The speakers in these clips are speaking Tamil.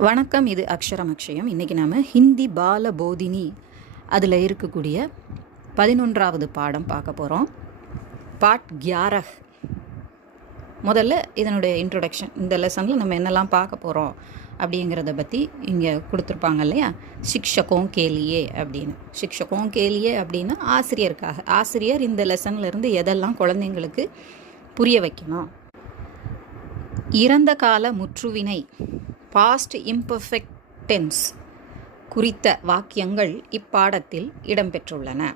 வணக்கம், இது அக்ஷரம் அக்ஷயம். இன்றைக்கி நாம் ஹிந்தி பால போதினி அதில் இருக்கக்கூடிய 11வது பாடம் பார்க்க போகிறோம். பாட் 11. முதல்ல இதனுடைய இன்ட்ரொடக்ஷன். இந்த லெசனில் நம்ம என்னெல்லாம் பார்க்க போகிறோம் அப்படிங்கிறத பற்றி இங்கே கொடுத்துருப்பாங்க இல்லையா. சிக்ஷகோம் கேலியே அப்படின்னு. சிக்ஷகோம் கேலியே அப்படின்னா ஆசிரியருக்காக. ஆசிரியர் இந்த லெசன்லேருந்து எதெல்லாம் குழந்தைங்களுக்கு புரிய வைக்கணும். இறந்த கால முற்றுவினை பாஸ்ட் இம்பர்ஃபெக்ட் டென்ஸ் குறித்த வாக்கியங்கள் இப்பாடத்தில் இடம்பெற்றுள்ளன.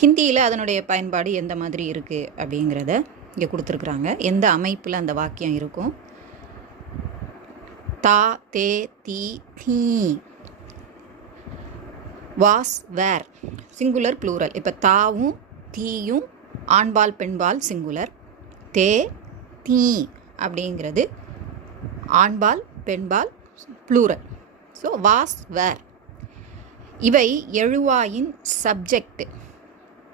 ஹிந்தியில் அதனுடைய பயன்பாடு எந்த மாதிரி இருக்குது அப்படிங்கிறத இங்கே கொடுத்துருக்குறாங்க. எந்த அமைப்பில் அந்த வாக்கியம் இருக்கும். தா, தே, தி, தீ, வாஸ், வேர் சிங்குலர் ப்ளூரல். இப்போ தாவும் தீயும் ஆண்பால் பெண்பால் சிங்குலர். தே, தீ அப்படிங்கிறது ஆண்பால் பெண்பால் ப்ளூரல். ஸோ வாஸ், வேர் இவை எழுவாயின் சப்ஜெக்ட்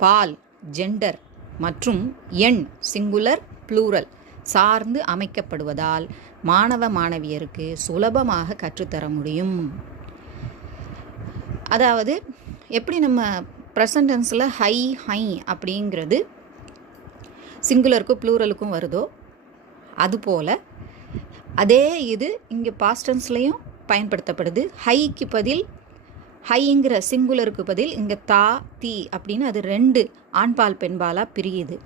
பால் ஜெண்டர் மற்றும் எண் சிங்குலர் ப்ளூரல் சார்ந்து அமைக்கப்படுவதால் மாணவ மாணவியருக்கு சுலபமாக கற்றுத்தர முடியும். அதாவது எப்படி நம்ம ப்ரெசன்ட் டென்ஸில் ஹை ஹை அப்படிங்கிறது சிங்குலருக்கும் ப்ளூரலுக்கும் வருதோ அதுபோல் அதே இது இங்கே பாஸ்ட் டென்ஸ்லையும் பயன்படுத்தப்படுது. ஹைக்கு பதில் ஹைங்கிற சிங்குலருக்கு பதில் இங்கே தா, தீ அப்படின்னு அது ரெண்டு ஆண்பால் பெண்பாலாக பிரியுது.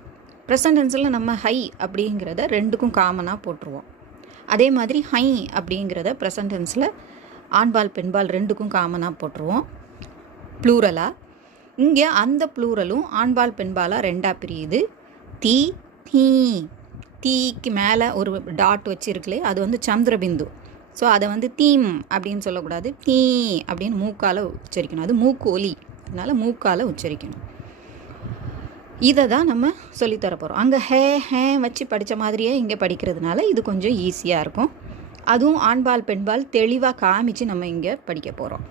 ப்ரெசன்ட் டென்ஸில் நம்ம ஹை அப்படிங்கிறத ரெண்டுக்கும் காமனாக போட்டுருவோம். அதே மாதிரி ஹை அப்படிங்கிறத ப்ரெசன்ட் டென்ஸில் ஆண்பால் பெண்பால் ரெண்டுக்கும் காமனாக போட்டுருவோம் ப்ளூரலாக. இங்கே அந்த ப்ளூரலும் ஆண்பால் பெண்பாலாக ரெண்டாக பிரியுது. தீ, தீ. தீக்கு மேலே ஒரு டாட் வச்சுருக்குலே அது வந்து சந்திரபிந்து. ஸோ அதை வந்து தீம் அப்படின்னு சொல்லக்கூடாது, தீ அப்படின்னு மூக்கால் உச்சரிக்கணும். அது மூக்கு ஒலி, அதனால் மூக்கால் உச்சரிக்கணும். இதை தான் நம்ம சொல்லித்தர போகிறோம். அங்கே ஹே ஹே வச்சு படித்த மாதிரியே இங்கே படிக்கிறதுனால இது கொஞ்சம் ஈஸியாக இருக்கும். அதுவும் ஆண்பால் பெண்பால் தெளிவாக காமிச்சு நம்ம இங்கே படிக்க போகிறோம்.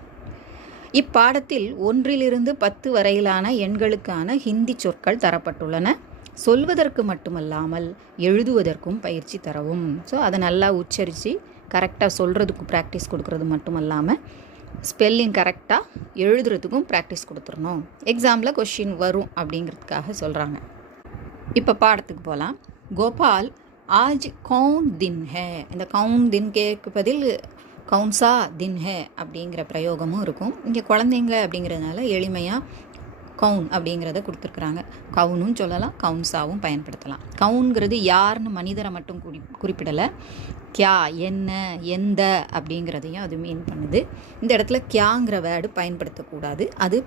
இப்பாடத்தில் 1 to 10 வரையிலான எண்களுக்கான ஹிந்தி சொற்கள் தரப்பட்டுள்ளன. சொல்வதற்கு மட்டுமல்லாமல் எழுதுவதற்கும் பயிற்சி தரவும். ஸோ அதை நல்லா உச்சரித்து கரெக்டாக சொல்கிறதுக்கு ப்ராக்டிஸ் கொடுக்குறது மட்டும் இல்லாமல் ஸ்பெல்லிங் கரெக்டாக எழுதுறதுக்கும் ப்ராக்டிஸ் கொடுத்துடணும். எக்ஸாமில் கொஷின் வரும் அப்படிங்கிறதுக்காக சொல்கிறாங்க. இப்போ பாடத்துக்கு போகலாம். கோபால் ஆஜ் கௌன் தின் ஹே. இந்த கௌன் தின் கேக்கு பதில் கௌன்சா தின் ஹே அப்படிங்கிற பிரயோகமும் இருக்கும். இங்கே குழந்தைங்க அப்படிங்கிறதுனால எளிமையாக கவுன் அப்படிங்கிறத கொடுத்துருக்குறாங்க. கவுனும் சொல்லலாம், கவுன்ஸாவும் பயன்படுத்தலாம். கவுன்கிறது யாருன்னு மனிதரை மட்டும் குறிப்பிடலை, கியா என்ன எந்த அப்படிங்கிறதையும் அது மீன் பண்ணுது. இந்த இடத்துல கியாங்கிற வேர்டு பயன்படுத்தக்கூடாது, அது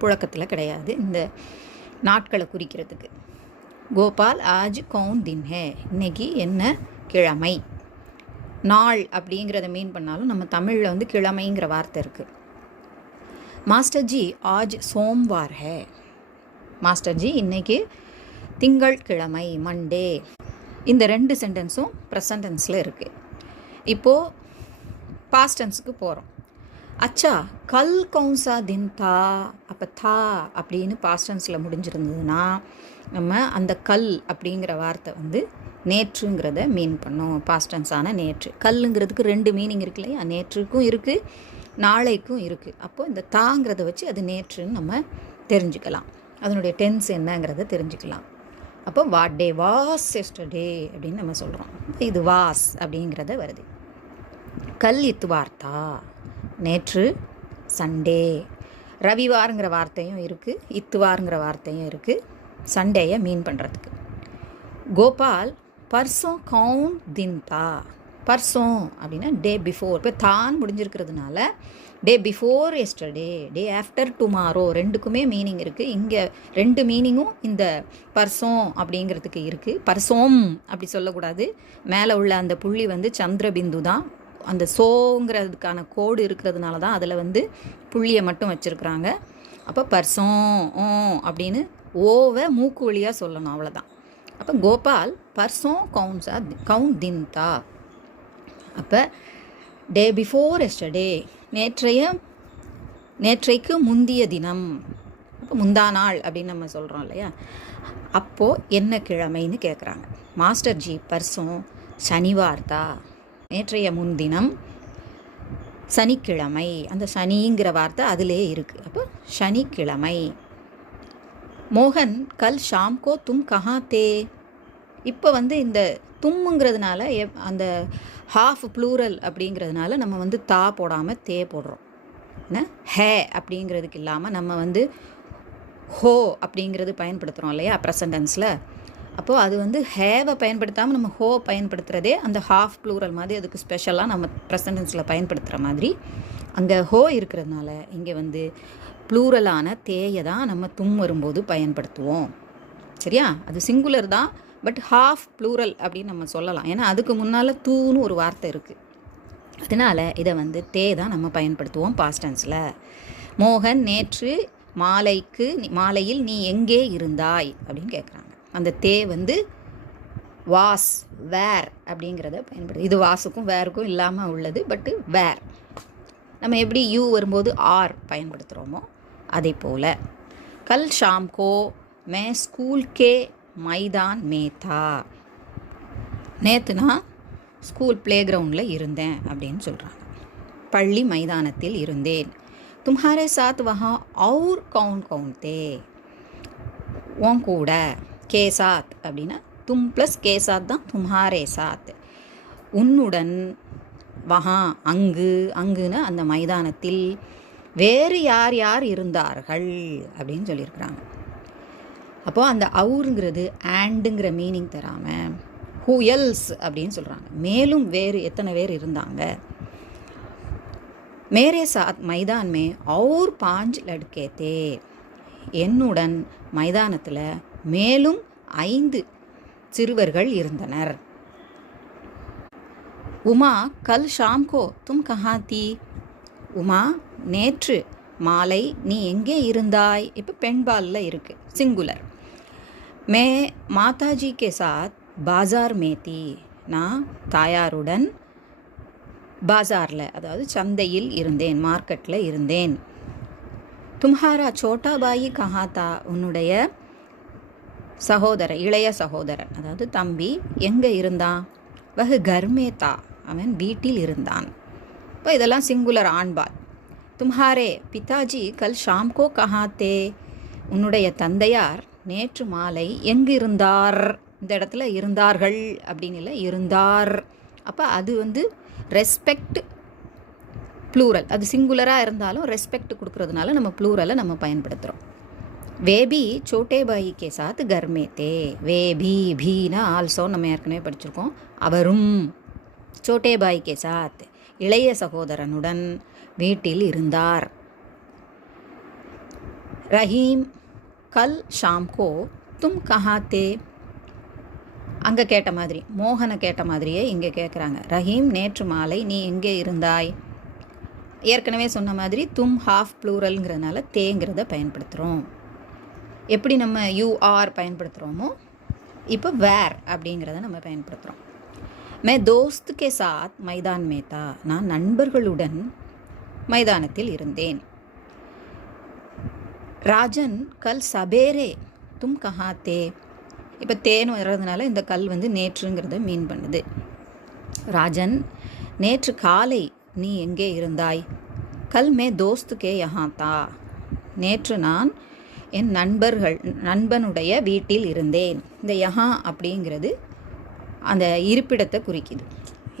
புழக்கத்தில் கிடையாது இந்த நாட்களை குறிக்கிறதுக்கு. கோபால் ஆஜ் கௌன் தின் ஹே, இன்னைக்கு என்ன கிழமை. நாள் அப்படிங்கிறத மீன் பண்ணாலும் நம்ம தமிழில் வந்து கிழமைங்கிற வார்த்தை இருக்குது. மாஸ்டர் ஜி ஆஜ் சோம்வார் ஹே. மாஸ்டர் ஜி இன்னைக்கு திங்கட்கிழமை, மண்டே. இந்த 2 சென்டென்ஸும் ப்ரெசன்ட் டென்ஸில் இருக்குது. இப்போது பாஸ்ட் டென்ஸுக்கு போகிறோம். அச்சா கல் கௌன்சா தின் தா. அப்போ தா அப்படின்னு பாஸ்ட் டென்ஸில் முடிஞ்சிருந்ததுன்னா நம்ம அந்த கல் அப்படிங்கிற வார்த்தை வந்து நேற்றுங்கிறத மீன் பண்ணோம். பாஸ்ட் டென்ஸான நேற்று. கல்லுங்கிறதுக்கு 2 மீனிங் இருக்கு இல்லையா. நேற்றுக்கும் இருக்குது, நாளைக்கும் இருக்குது. அப்போது இந்த தாங்கிறத வச்சு அது நேற்றுன்னு நம்ம தெரிஞ்சுக்கலாம். அதனுடைய டென்ஸ் என்னங்கிறத தெரிஞ்சுக்கலாம். அப்போ வாட் டே வாஸ் எஸ்டர்டே அப்படின்னு நம்ம சொல்கிறோம். இது வாஸ் அப்படிங்கிறத வருது. கல் இத்துவார்த்தா, நேற்று சண்டே. ரவிவாருங்கிற வார்த்தையும் இருக்குது, இத்துவாருங்கிற வார்த்தையும் இருக்குது சண்டேயை மீன் பண்ணுறதுக்கு. கோபால் பர்சோं கௌன் தின் தா. பர்சோம் அப்படின்னா டே பிஃபோர். இப்போ தான் முடிஞ்சிருக்கிறதுனால day before yesterday, day after tomorrow ரெண்டுக்குமே மீனிங் இருக்குது. இங்கே 2 மீனிங்கும் இந்த பர்சோம் அப்படிங்கிறதுக்கு இருக்குது. பர்சோம் அப்படி சொல்லக்கூடாது. மேலே உள்ள அந்த புள்ளி வந்து சந்திரபிந்து தான். அந்த சோங்கிறதுக்கான கோடு இருக்கிறதுனால தான் அதில் வந்து புள்ளியை மட்டும் வச்சுருக்குறாங்க. அப்போ பர்சோம் அப்படின்னு ஓவை மூக்கு வழியாக சொல்லணும், அவ்வளோதான். அப்போ கோபால் பர்சோம் கௌன்சா கவுன் தின் தா. அப்போ டே பிஃபோர் எஸ்டர்டே, நேற்றைக்கு முந்திய தினம். அப்போ முந்தா நாள் அப்படின்னு நம்ம சொல்கிறோம் இல்லையா. அப்போது என்ன கிழமைன்னு கேட்குறாங்க. மாஸ்டர் ஜி பர்சோம் சனிவார் தா. நேற்றைய முன்தினம் சனிக்கிழமை, அந்த சனிங்கிற வார்த்தை அதிலே இருக்குது. அப்போ சனிக்கிழமை. மோகன் கல் ஷாம் கோ தும் கஹா தே. இப்போ வந்து இந்த தும்முங்கிறதுனால அந்த ஹாஃப் ப்ளூரல் அப்படிங்கிறதுனால நம்ம வந்து தா போடாமல் தே போடுறோம். என்ன ஹே அப்படிங்கிறதுக்கு இல்லாமல் நம்ம வந்து ஹோ அப்படிங்கிறது பயன்படுத்துகிறோம் இல்லையா ப்ரெசன்டென்ஸில். அப்போது அது வந்து ஹேவை பயன்படுத்தாமல் நம்ம ஹோ பயன்படுத்துகிறதே அந்த ஹாஃப் ப்ளூரல் மாதிரி அதுக்கு ஸ்பெஷலாக நம்ம ப்ரெசன்டென்ஸில் பயன்படுத்துகிற மாதிரி அங்கே ஹோ இருக்கிறதுனால இங்கே வந்து ப்ளூரலான தேயை தான் நம்ம தும் வரும்போது பயன்படுத்துவோம். சரியா? அது சிங்குலர் தான், பட் ஹாஃப் ப்ளூரல் அப்படின்னு நம்ம சொல்லலாம். ஏன்னா அதுக்கு முன்னால் தூன்னு ஒரு வார்த்தை இருக்குது. அதனால் இதை வந்து தே தான் நம்ம பயன்படுத்துவோம் பாஸ்ட் டென்ஸில். மோகன் நேற்று மாலையில் நீ எங்கே இருந்தாய் அப்படின்னு கேட்குறாங்க. அந்த தே வந்து வாஸ், வேர் அப்படிங்கிறத பயன்படுது. இது வாஸுக்கும் வேருக்கும் இல்லாமல் உள்ளது, பட்டு வேர். நம்ம எப்படி யூ வரும்போது ஆர் பயன்படுத்துகிறோமோ அதே போல். கல் ஷாம் கோ மே ஸ்கூல் கே மைதான் மேத்தா. நேற்று நான் ஸ்கூல் ப்ளே கிரவுண்டில் இருந்தேன் அப்படின்னு சொல்கிறாங்க. பள்ளி மைதானத்தில் இருந்தேன். தும்ஹாரே சாத் வஹா அவுர் கவுன் கவுன் தே. உன் கூட கே சாத் அப்படின்னா தும் ப்ளஸ் கே சாத் தான் தும்ஹாரே சாத். உன்னுடன் வஹா அங்குன்னு அந்த மைதானத்தில் வேறு யார் யார் இருந்தார்கள் அப்படின்னு சொல்லியிருக்கிறாங்க. அப்போது அந்த அவுருங்கிறது ஆண்டுங்கிற மீனிங் தராமல் ஹூ எல்ஸ் அப்படின்னு சொல்கிறாங்க. மேலும் வேறு எத்தனை பேர் இருந்தாங்க. மேரே சாத் மைதான் மே और 5 लड़के थे. என்னுடன் மைதானத்தில் மேலும் 5 சிறுவர்கள் இருந்தனர். உமா கல் ஷாம் கோ தும் கஹா தீ. உமா நேற்று மாலை நீ எங்கே இருந்தாய். இப்போ பெண்பாலில் இருக்குது, சிங்குலர். மே மாதாஜி கே சாத் பாஜார் மேத்தி. நான் தாயாருடன் பாஜாரில், அதாவது சந்தையில் இருந்தேன், மார்க்கெட்டில் இருந்தேன். தும்ஹாரா சோட்டா பாயி கஹாத்தா. உன்னுடைய சகோதரன், இளைய சகோதரன், அதாவது தம்பி எங்கே இருந்தான். வஹு கர்மேத்தா. அவன் வீட்டில் இருந்தான். இப்போ இதெல்லாம் சிங்குலர் ஆண்பால். தும்ஹாரே பிதாஜி கல் ஷாம் கோ கஹாத்தே. உன்னுடைய தந்தையார் நேற்று மாலை எங்கு இருந்தார். இந்த இடத்துல இருந்தார்கள் அப்படின்னு இல்லை, இருந்தார். அப்போ அது வந்து ரெஸ்பெக்ட் ப்ளூரல். அது சிங்குலராக இருந்தாலும் ரெஸ்பெக்ட் கொடுக்கறதுனால நம்ம ப்ளூரலை நம்ம பயன்படுத்துகிறோம். வேபி சோட்டே பாயி கே சாத் கர்மே தே. வேபி பீனா ஆல்சோ நம்ம ஏற்கனவே படிச்சிருக்கோம். அவரும் சோட்டே பாய் கே சாத் இளைய சகோதரனுடன் வீட்டில் இருந்தார். ரஹீம் கல் ஷாம் கோ தும் கஹா தே. அங்கே கேட்ட மாதிரி, மோகனை கேட்ட மாதிரியே இங்கே கேட்குறாங்க. ரஹீம் நேற்று மாலை நீ எங்கே இருந்தாய். ஏற்கனவே சொன்ன மாதிரி தும் ஹாஃப் ப்ளூரல்ங்கிறதுனால தேங்கிறத பயன்படுத்துகிறோம். எப்படி நம்ம யூஆர் பயன்படுத்துகிறோமோ இப்போ வேர் அப்படிங்கிறத நம்ம பயன்படுத்துகிறோம். மே தோஸ்த் கே சாத் மைதான் மேத்தா. நான் நண்பர்களுடன் மைதானத்தில் இருந்தேன். ராஜன் கல் சபேரே தும் கஹா தே. இப்போ தேன் வர்றதுனால இந்த கல் வந்து நேற்றுங்கிறத மீன் பண்ணுது. ராஜன் நேற்று காலை நீ எங்கே இருந்தாய். கல் மே தோஸ்து கே யஹா தா. நேற்று நான் என் நண்பனுடைய வீட்டில் இருந்தேன். இந்த யஹா அப்படிங்கிறது அந்த இருப்பிடத்தை குறிக்குது,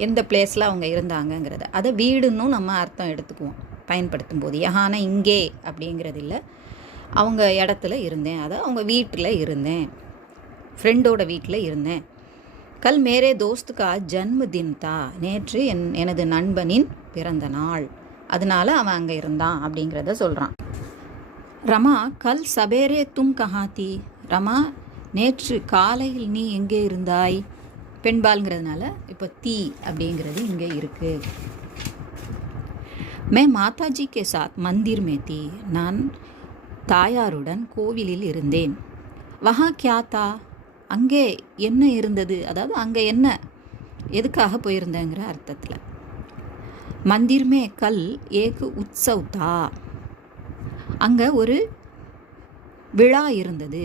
எந்த பிளேஸில் அவங்க இருந்தாங்கங்கிறத. அதை வீடுன்னும் நம்ம அர்த்தம் எடுத்துக்குவோம் பயன்படுத்தும் போது. யஹானா இங்கே அப்படிங்கிறது இல்லை, அவங்க இடத்துல இருந்தேன், அதை அவங்க வீட்டில் இருந்தேன், ஃப்ரெண்டோட வீட்டில் இருந்தேன். கல் மேரே தோஸ்துக்கா ஜன்மதின் தா. நேற்று எனது நண்பனின் பிறந்த நாள், அதனால அவன் அங்கே இருந்தான் அப்படிங்கிறத சொல்கிறான். ரமா கல் சபேரே தும் கஹாத்தி. ரமா நேற்று காலையில் நீ எங்கே இருந்தாய். பெண்பால்ங்கிறதுனால இப்போ தீ அப்படிங்கிறது இங்கே இருக்குது. மே மாதாஜி கே சாத் மந்திர் மே தீ. நான் தாயாருடன் கோவிலில் இருந்தேன். வஹா கியா தா. அங்கே என்ன இருந்தது, அதாவது அங்கே என்ன எதுக்காக போயிருந்தேங்கிற அர்த்தத்தில். மந்திர் மே கல் ஏக் உத்சவ் தா. அங்கே ஒரு விழா இருந்தது,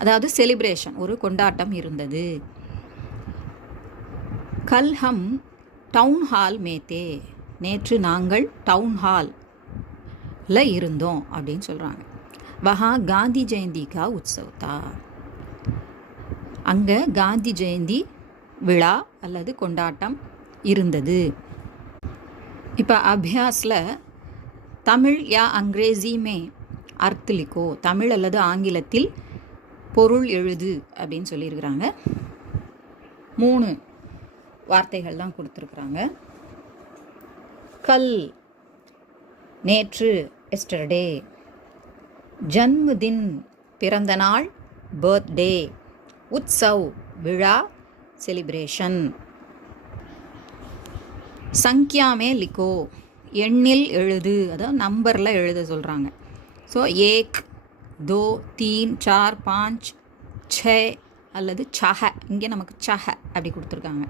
அதாவது செலிப்ரேஷன், ஒரு கொண்டாட்டம் இருந்தது. கல் ஹம் டவுன் ஹால் மேத்தே. நேற்று நாங்கள் டவுன் ஹாலில் இருந்தோம் அப்படின்னு சொல்கிறாங்க. வஹா காந்தி ஜெயந்தி கா உற்சவ் தா. அங்கே காந்தி ஜெயந்தி விழா அல்லது கொண்டாட்டம் இருந்தது. இப்போ அபியாஸில் தமிழ் யா அங்கிரேசி மே அர்த் லிக்கோ, தமிழ் அல்லது ஆங்கிலத்தில் பொருள் எழுது அப்படின்னு சொல்லியிருக்கிறாங்க. 3 வார்த்தைகள் தான் கொடுத்துருக்குறாங்க. கல் நேற்று, எஸ்டர்டே. ஜன்மதின் பிறந்த நாள், பர்த்டே. உற்சவ் விழா, செலிப்ரேஷன். சங்கியாமே லிக்கோ, எண்ணில் எழுது, அதாவது நம்பரில் எழுத சொல்கிறாங்க. ஸோ 1 2 3 4 5 6 அல்லது சஹ, இங்கே நமக்கு சஹ அப்படி கொடுத்துருக்காங்க.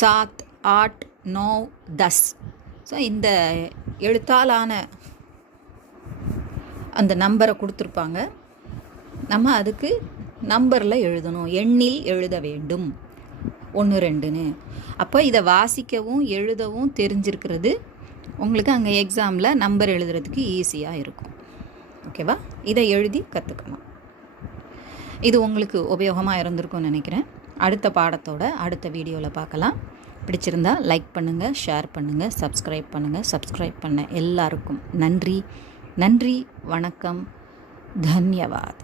7 8 9 10. ஸோ இந்த எழுத்தாலான அந்த நம்பரை கொடுத்துருப்பாங்க. நம்ம அதுக்கு நம்பரில் எழுதணும், எண்ணில் எழுத வேண்டும் 1 2ன்னு. அப்போ இதை வாசிக்கவும் எழுதவும் தெரிஞ்சிருக்கிறது உங்களுக்கு அங்கே எக்ஸாமில் நம்பர் எழுதுறதுக்கு ஈஸியாக இருக்கும். ஓகேவா? இதை எழுதி கற்றுக்கணும். இது உங்களுக்கு உபயோகமாக இருந்திருக்கும்னு நினைக்கிறேன். அடுத்த பாடத்தோட அடுத்த வீடியோவில் பார்க்கலாம். பிடிச்சிருந்தா லைக் பண்ணுங்கள், ஷேர் பண்ணுங்கள், சப்ஸ்கிரைப் பண்ணுங்கள். சப்ஸ்கிரைப் பண்ண எல்லாருக்கும் நன்றி. நன்றி, வணக்கம், தன்யவாத்.